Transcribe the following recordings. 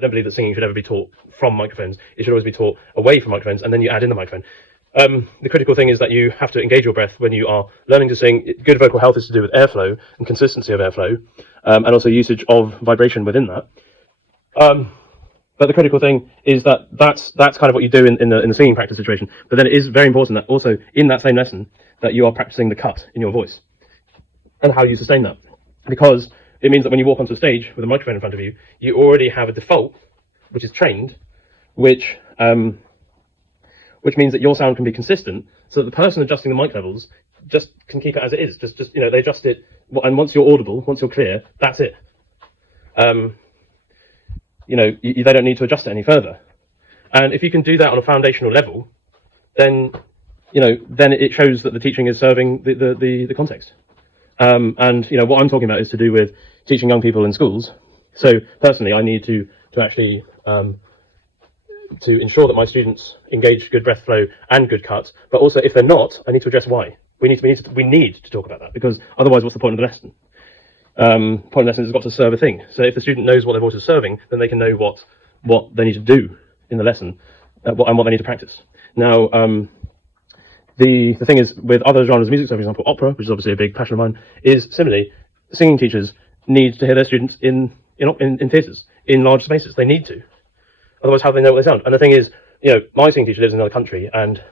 I don't believe that singing should ever be taught from microphones. It should always be taught away from microphones, and then you add in the microphone. The critical thing is that you have to engage your breath when you are learning to sing. Good vocal health is to do with airflow and consistency of airflow, and also usage of vibration within that. But the critical thing is that that's kind of what you do in the singing practice situation. But then it is very important that also in that same lesson that you are practicing the cut in your voice and how you sustain that, because it means that when you walk onto a stage with a microphone in front of you, you already have a default, which is trained, which means that your sound can be consistent, so that the person adjusting the mic levels just can keep it as it is. Just they adjust it, and once you're audible, once you're clear, that's it. They don't need to adjust it any further. And if you can do that on a foundational level, then it shows that the teaching is serving the context. And what I'm talking about is to do with teaching young people in schools. So personally, I need to actually to ensure that my students engage good breath flow and good cuts. But also, if they're not, I need to address why. We need to talk about that, because otherwise, what's the point of the lesson? Point of the lesson has got to serve a thing. So if the student knows what their voice is serving, then they can know what they need to do in the lesson and what they need to practice. Now, the thing is, with other genres of music, so for example opera, which is obviously a big passion of mine, is similarly, singing teachers need to hear their students in theatres, in large spaces. They need to. Otherwise, how do they know what they sound? And the thing is, my singing teacher lives in another country, and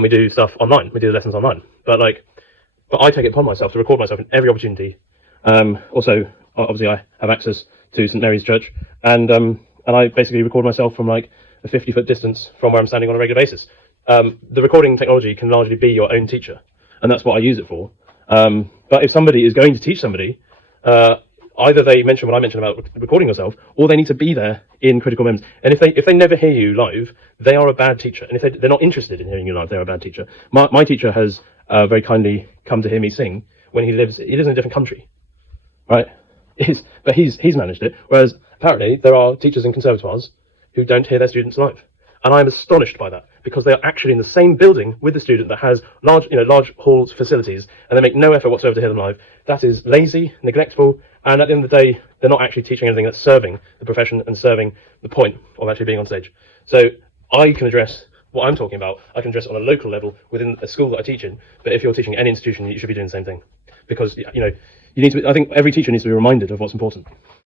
we do stuff online. We do the lessons online. But I take it upon myself to record myself in every opportunity. Also, obviously, I have access to St Mary's Church, and I basically record myself from like a 50-foot distance from where I'm standing on a regular basis. The recording technology can largely be your own teacher, and that's what I use it for. But if somebody is going to teach somebody, either they mention what I mentioned about recording yourself, or they need to be there in critical moments. And if they never hear you live, they are a bad teacher. And if they're not interested in hearing you live, they're a bad teacher. My teacher has very kindly come to hear me sing when he lives in a different country, right? But he's managed it. Whereas apparently there are teachers in conservatoires who don't hear their students live. And I'm astonished by that, because they are actually in the same building with the student that has large halls, facilities, and they make no effort whatsoever to hear them live. That is lazy, neglectful, and at the end of the day, they're not actually teaching anything that's serving the profession and serving the point of actually being on stage. So I can address what I'm talking about. I can address it on a local level within a school that I teach in. But if you're teaching any institution, you should be doing the same thing, because you need to. I think every teacher needs to be reminded of what's important.